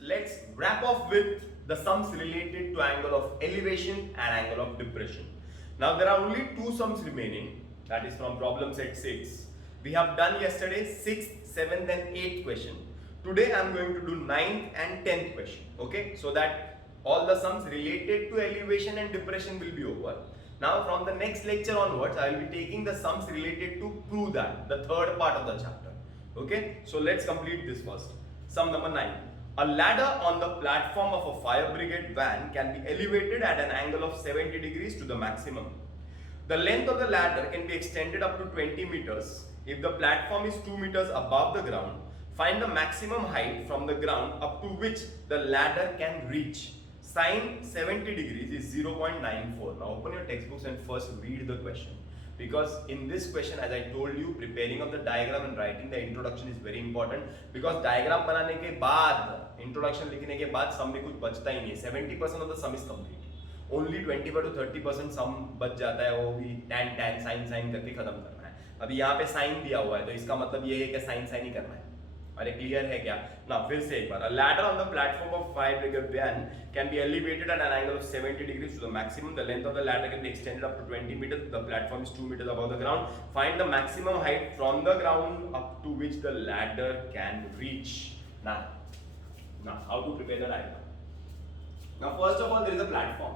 let's wrap off with the sums related to angle of elevation and angle of depression. Now there are only two sums remaining, that is from problem set 6. We have done yesterday 6th, 7th and 8th question. Today I am going to do 9th and 10th question. Okay, so that all the sums related to elevation and depression will be over. Now from the next lecture onwards, I will be taking the sums related to prove that, the third part of the chapter. Okay, so let's complete this first. Sum number 9. A ladder on the platform of a fire brigade van can be elevated at an angle of 70 degrees to the maximum. The length of the ladder can be extended up to 20 meters. If the platform is 2 meters above the ground, find the maximum height from the ground up to which the ladder can reach. Sine 70 degrees is 0.94. Now open your textbooks and first read the question. Because in this question, as I told you, preparing of the diagram and writing the introduction is very important. Because diagram बनाने के बाद, introduction लिखने के बाद sum में कुछ बचता ही नहीं है. 70% of the sum is complete. Only 25 to 30% sum बच जाता है, वो भी tan tan sin sin करके खत्म करना है. अभी यहाँ पे sin दिया हुआ है, तो इसका मतलब ये है कि sin sin ही करना है. अरे क्लियर है क्या? ना फिर से एक बार. A ladder on the platform of fire brigade van can be elevated at an angle of 70 degrees to the maximum. The length of the ladder can be extended up to 20 meters. The platform is 2 meters above the ground. Find the maximum height from the ground up to which the ladder can reach. Now how to prepare the diagram? Now first of all, there is a platform.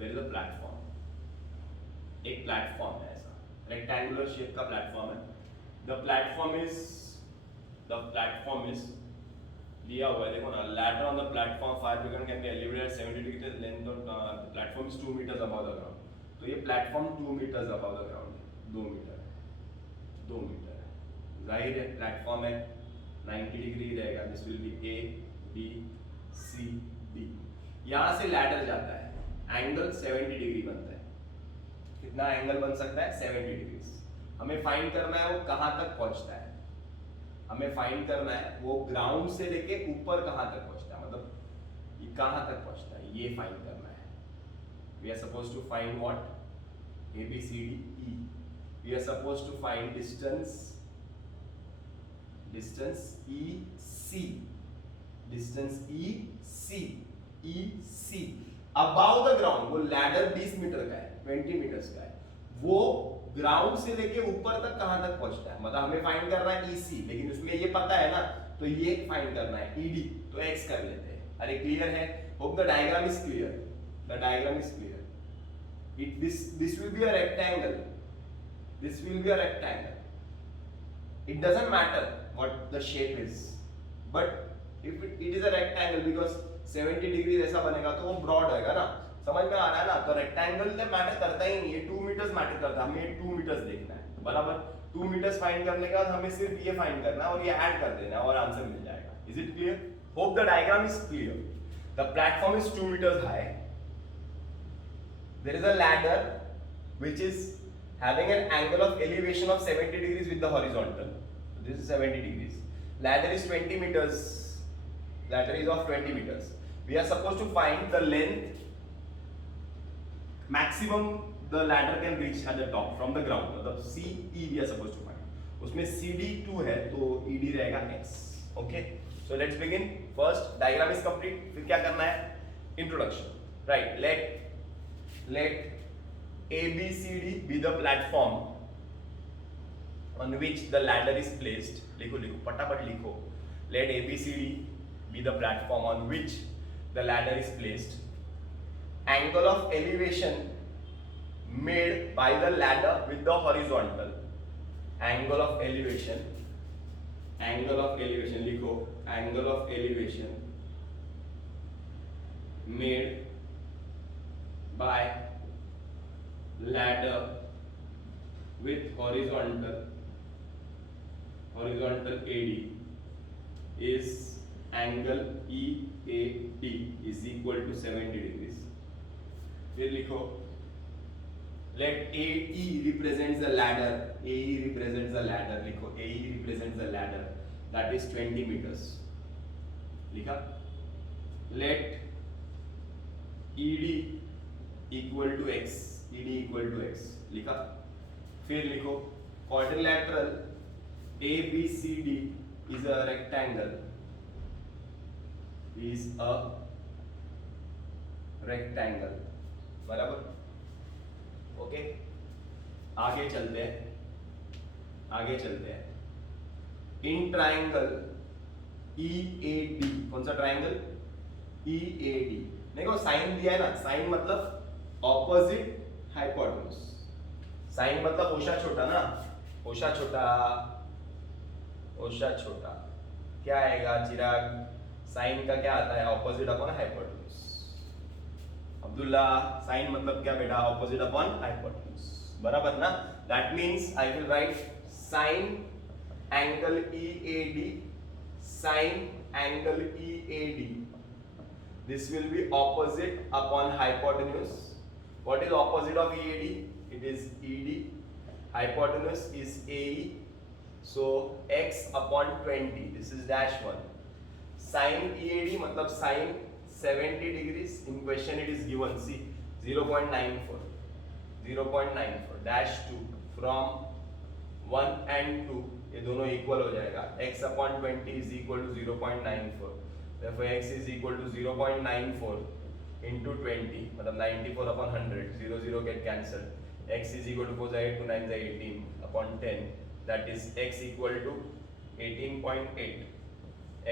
There is a platform. एक platform है ऐसा. Rectangular shape का platform है. The platform is दिया हुआ है, देखो ना. Ladder on the platform fire brigade can be elevated at 70 degrees. Length of the platform is 2 meters above the ground. तो ये platform 2 meters above the ground, 2 metre है. जाहिर है platform है, 90 डिग्री रहेगा. This will be A, B, C, D. यहाँ से ladder जाता है, एंगल 70 डिग्री बनता है. कितना एंगल बन सकता है? 70 डिग्री. हमें फाइंड करना है वो कहाँ तक पहुँचता है. हमें फाइंड करना है वो ग्राउंड से लेके ऊपर कहां तक पहुंचता है, मतलब ये कहां तक पहुंचता है, ये फाइंड करना है. We are suppose to find what? A B C D E. We are suppose to find distance E C about the ground. वो लैडर 20 मीटर का है, 20 मीटर्स का है. वो ग्राउंड से लेके ऊपर तक कहां तक पहुंचता है, मतलब हमें फाइंड करना है ईसी, लेकिन उसमें ये पता है ना, तो ये फाइंड करना है ईडी. तो एक्स कर लेते हैं. अरे क्लियर है? Hope the diagram is clear. The diagram is clear. This will be a rectangle. It doesn't matter what the shape is, but if it is a rectangle, because 70 degree ऐसा बनेगा तो वो broad होएगा ना. समझ में आ रहा है ना? तो रेक्टेंगल में मैटर करता ही नहीं है, 2 मीटर्स मैटर करता है. हमें 2 मीटर्स देखना है, बराबर. 2 मीटर्स फाइंड करने के बाद हमें सिर्फ ये फाइंड करना है और ये ऐड कर देना है और आंसर मिल जाएगा. Is it clear? Hope the diagram is clear. The platform is 2 meters high. There is a ladder which is having an angle of elevation of 70 degrees with the horizontal. This is 70 degrees. Ladder is 20 meters. Ladder is of 20 meters. We are supposed to find the length maximum the ladder can reach at the top from the ground. मतलब CE we are supposed to find. उसमें CD 2 है तो ED रहेगा X. Okay. So let's begin. First diagram is complete. फिर क्या करना है? Introduction. Right. Let ABCD be the platform on which the ladder is placed. लिखो फटाफट लिखो. Let ABCD be the platform on which the ladder is placed. Angle of elevation made by the ladder with the horizontal. Angle of elevation लिखो. Angle of elevation made by ladder with horizontal AD is angle EAD is equal to 70 degrees. फिर लिखो. Let AE represents the ladder. AE represents the ladder. लिखो. AE represents the ladder. That is 20 meters. लिखा. Let ED equal to X. ED equal to X. लिखा. फिर लिखो. Quadrilateral ABCD is a rectangle. is a rectangle. बराबर? Okay, आगे चलते हैं. In triangle EAD, कौन सा ट्राइंगल? EAD. देखो साइन दिया है ना, साइन मतलब ऑपोजिट हाइपोटेन्यूज. साइन मतलब ओशा छोटा ना, ओशा छोटा क्या आएगा चिराग? साइन का क्या आता है? Opposite upon hypotenuse. Abdullah, sine मतलब क्या बेटा? Opposite upon hypotenuse. बराबर ना? That means I will write sine angle EAD, sine angle EAD. This will be opposite upon hypotenuse. What is opposite of EAD? It is ED. Hypotenuse is AE. So x upon 20. This is dash 1. Sin EAD मतलब sin 70 degrees. In question it is given. See 0.94. 0.94 dash 2 from 1 and 2. ये दोनों equal हो जाएगा. x upon 20 is equal to 0.94. Therefore x is equal to 0.94 into 20 मतलब 94 upon 100. 0 get cancelled. X is equal to 4 8 2 9 18 upon 10. That is x equal to 18.8.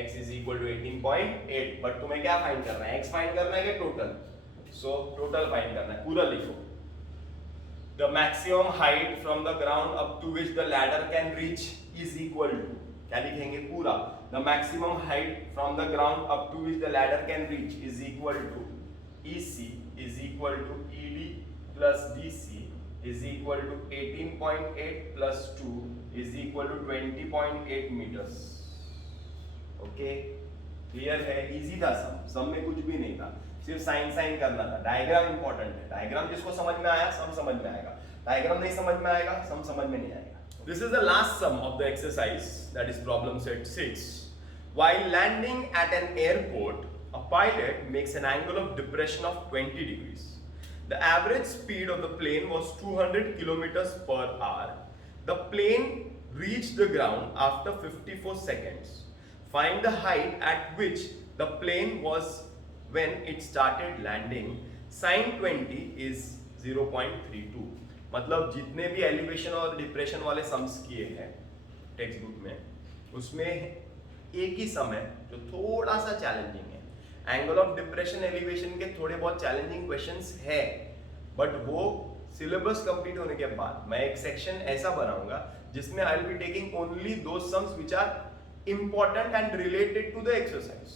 X is equal to 18.8. But तुम्हें क्या find करना है? x find करना है कि total? So total find करना है. पूरा लिखो. The maximum height from the ground up to which the ladder can reach is equal to. क्या लिखेंगे? पूरा. The maximum height from the ground up to which the ladder can reach is equal to EC is equal to ED plus DC is equal to 18.8 plus 2 is equal to 20.8 meters. Okay? Clear है? Easy था सम में कुछ भी नहीं था, सिर्फ sign करना था. डायग्राम इंपॉर्टेंट है. डायग्राम जिसको समझ में आया सम समझ में आएगा, डायग्राम नहीं समझ में आएगा सम समझ में नहीं आएगा. This is the last sum of the exercise, that is problem set 6. While landing at an airport, a pilot makes an angle of depression of 20 degrees. The average speed of the plane was 200 kilometers per hour. The plane reached the ground after 54 seconds. Find the height at which the plane was when it started landing. Sin 20 is 0.32. मतलब जितने भी elevation और depression वाले sums किए हैं text book में, उसमें एक ही सम है जो थोड़ा सा चैलेंजिंग है. एंगल ऑफ डिप्रेशन एलिवेशन के थोड़े बहुत चैलेंजिंग क्वेश्चंस है, बट वो सिलेबस कंप्लीट होने के बाद मैं एक सेक्शन ऐसा बनाऊंगा जिसमें I will be taking only those sums which are important and related to the exercise.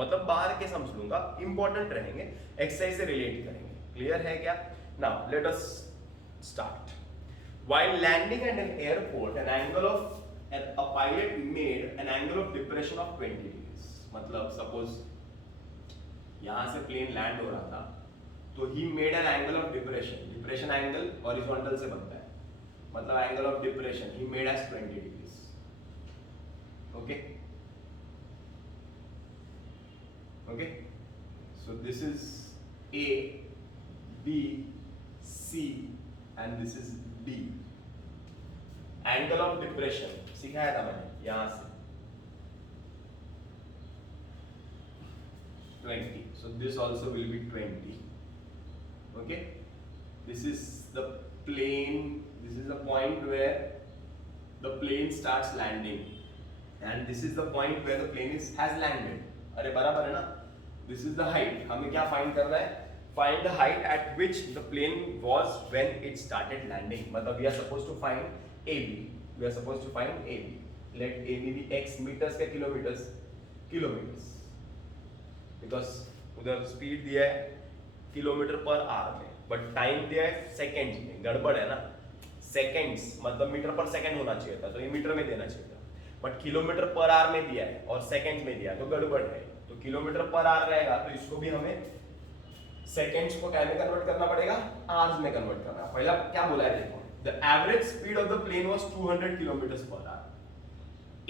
मतलब बाहर के सम्स लूंगा, इंपॉर्टेंट रहेंगे, एक्सरसाइज से रिलेट करेंगे. क्लियर है क्या? Now let us start. While landing at an airport, a pilot made an angle of depression of 20 degrees. मतलब suppose यहाँ से plane land हो रहा था, तो he made an angle of depression. Depression angle horizontal से बनता है, मतलब angle of depression he made as 20 degrees. Okay. Okay. So this is A, B, C. And this is D. Angle of depression सिखाया था मैंने, यहां से 20. So this also will be 20. Okay. This is the plane. This is the point where the plane starts landing, and this is the point where the plane has landed. अरे बराबर है ना? This is the height. हमें क्या find करना है? Find the height at which the plane was when it started landing. मतलब we are supposed to find AB. We are supposed to find AB. Let AB be x meters के kilometers. Because उधर speed दिया है kilometre per our में, but time दिया है seconds में. गड़बड़ है ना? सेकेंड्स मतलब मीटर पर सेकेंड होना चाहिए था, तो ये मीटर में देना चाहिए था. बट किलोमीटर पर आवर में दिया है और सेकेंड्स में दिया है, तो गड़बड़ है. तो किलोमीटर पर आवर रहेगा, तो इसको भी हमें सेकेंड्स को क्या में कन्वर्ट करना पड़ेगा? आवर्स में कन्वर्ट करना. पहला क्या बोला है देखो, the average speed of the plane was 200 kilometre per hour.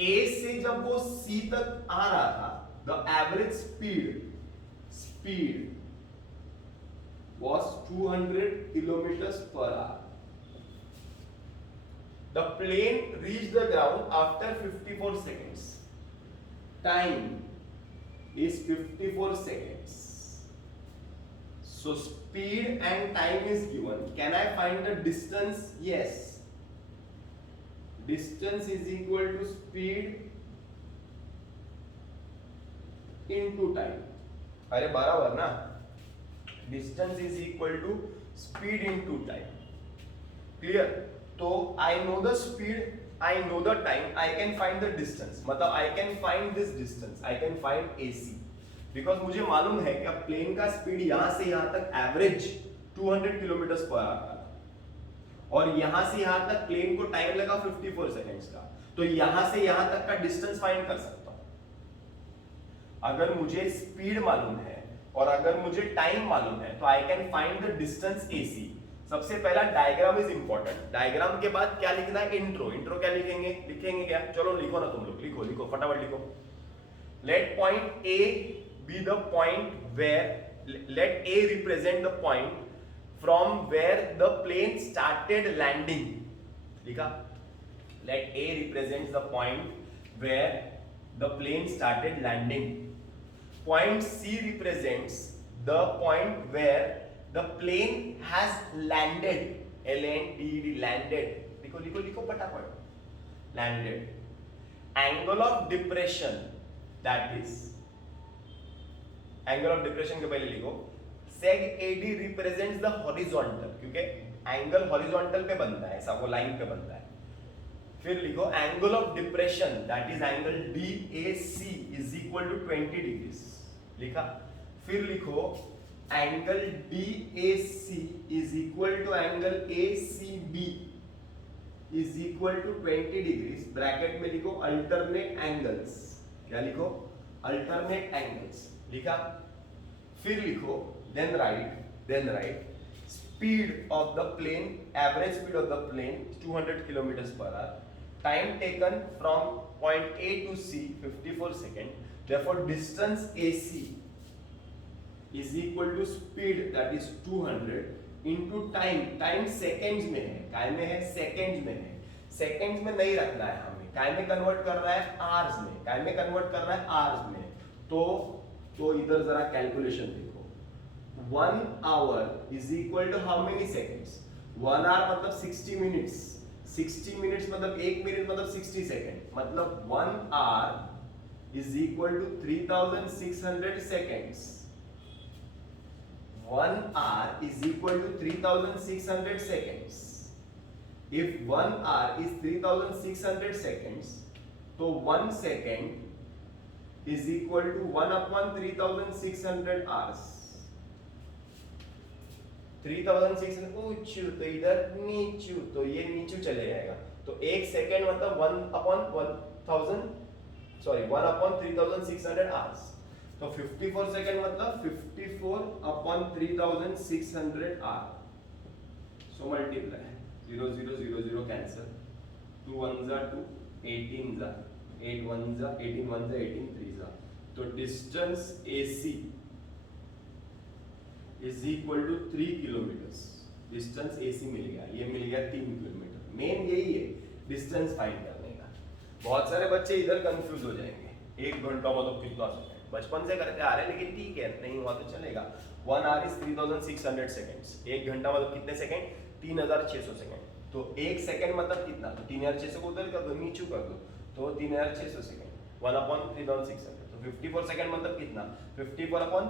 A से जब वो सी तक आ रहा था, the average speed was 200 kilometers per hour. The plane reached the ground after 54 seconds. Time is 54 seconds. So speed and time is given. Can I find the distance? Yes. Distance is equal to speed into time. अरे बराबर ना. Distance is equal to speed into time. Clear? तो I know the speed, I know the time, I can find the distance. मतलब I can find this distance, I can find AC. Because मुझे मालूम है कि अब plane का speed यहाँ से यहाँ तक एवरेज 200 किलोमीटर पर आवर था और यहाँ से यहाँ तक प्लेन को टाइम लगा 54 सेकेंड्स का. तो यहाँ से यहाँ तक का डिस्टेंस फाइंड कर सकता हूँ. अगर मुझे स्पीड मालूम है और अगर मुझे टाइम मालूम है तो I can find the distance AC. सबसे पहला डायग्राम इज इंपॉर्टेंट. डायग्राम के बाद क्या लिखना है? इंट्रो. इंट्रो क्या लिखेंगे क्या? चलो लिखो ना तुम लोग, लिखो फटाफट लिखो. Let point A be the point where, let A represent the point from where the plane started landing. लिखा. Let A represents the point where the plane started landing. Point C represents the point where the plane has landed. L-A-N-D-E-D, landed. लिखो फटाफट. Landed. Angle of depression, that is, angle of depression के पहले लिखो seg AD represents the horizontal, क्योंकि angle horizontal पे बनता है, ऐसा वो लाइन पे बनता है. फिर लिखो angle of depression, that is angle DAC is equal to 20 degrees. लिखा. फिर लिखो angle DAC is equal to angle ACB is equal to 20 degrees. Bracket में लिखो अल्टरनेट एंगल्स. क्या लिखो? Alternate angles. लिखा. फिर लिखो then write speed of the plane, average speed of the plane 200 kilometers per hour, time taken from point A to C 54 seconds. Therefore distance AC is equal to speed, that is 200, into time seconds में है. काय में है? seconds में है. seconds में नहीं रखना है हमें, काय में कन्वर्ट करना है? hours में. काय में कन्वर्ट करना है? hours में. तो इधर जरा कैलकुलेशन देखो. 1 hour is equal to how many seconds? 1 hour मतलब 60 minutes. 60 minutes मतलब 1 मिनट मतलब 60 सेकेंड. मतलब 1 hour is equal to 3600 seconds. 1 hour is equal to 3600 seconds. If 1 hour is 3600 seconds, तो 1 second is equal to 1 upon 3600 hours. 3600 ऊंचू तो इधर नीचू, तो ये नीचू चले जाएगा. तो 1 सेकेंड मतलब 1 upon 3600 hours. तो 54 सेकेंड मतलब 54 upon 3600 hour. So multiply 0 0 0 0 cancel. 2 1 जा 2, 18 जा 8 1 जा 18 1 जा 18 3 जा. तो distance AC is equal to 3 kilometres. Distance AC मिल गया. ये मिल गया 3 किलोमीटर. मेन यही है डिस्टेंस फाइंड करने का. बहुत सारे बच्चे इधर कंफ्यूज हो जाएंगे. 1 घंटा मतलब कितना सेकंड? बचपन से करते आ रहे हैं, लेकिन ठीक है, नहीं हुआ तो चलेगा. 1 hour is 3600 seconds. 1 घंटा मतलब कितने सेकंड? 3600 सेकंड. तो 1 सेकंड मतलब कितना? तो 3600 को उधर कर दो, नीचू कर दो, तो 3600 सेकंड. 1 upon 3600. तो 54 सेकंड मतलब कितना? 54 upon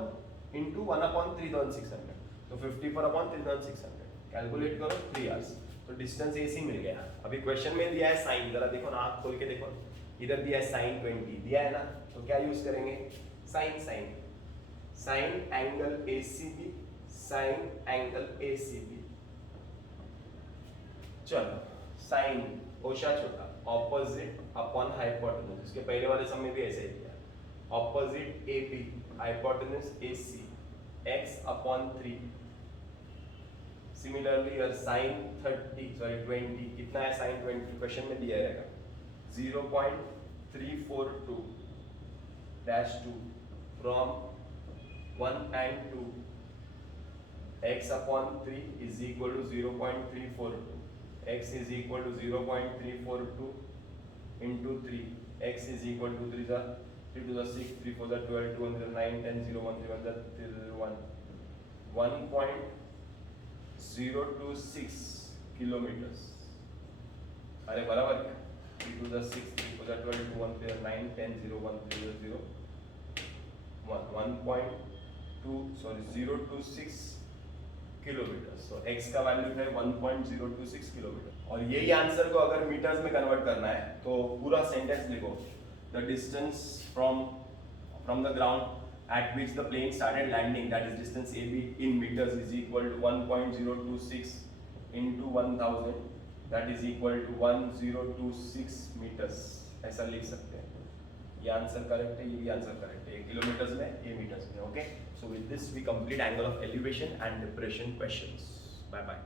into 1 upon 3600. तो 54 upon 3600. कैलकुलेट करो 3 hours. तो डिस्टेंस AC मिल गया. अभी क्वेश्चन में दिया है साइन, जरा देखो ना, आंख खोल के देखो. इधर दिया है साइन 20 दिया है ना, तो क्या यूज करेंगे? Sign angle ACB, sign angle ACB. चलो साइन ओशा छोटा, ऑपोजिट अपॉन हाइपोटेन्यूज. इसके पहले वाले सम में भी ऐसे ही दिया. Opposite AB, hypotenuse AC, x upon 3. Similarly यार साइन 20 कितना है? साइन 20 क्वेश्चन में दिया रहेगा 0.342 -2 from 1 and 2. x upon 3 is equal to 0.342. x is equal to 0.342 into 3. x is equal to 3 3 to the 6, 3 4 the 12, 2 1 9, 10 0 1 0 1 1.026 kilometres. अरे बराबर क्या? 3 to the 6, 3 4 the 12, 2 1 9, 10 0 1 0 0.026 kilometre. So x का वैल्यू है 1.026 किलोमीटर. और यही आंसर को अगर मीटर्स में कन्वर्ट करना है तो पूरा सेंटेंस लिखो. The distance from the ground at which the plane started landing, that is distance AB in meters, is equal to 1.026 into 1000, that is equal to 1026 meters. ऐसा लिख सकते हैं. ये आंसर करेक्ट है, ये भी आंसर करेक्ट है. ये किलोमीटर्स में, ये मीटर्स में. Okay, so with this we complete angle of elevation and depression questions. Bye bye.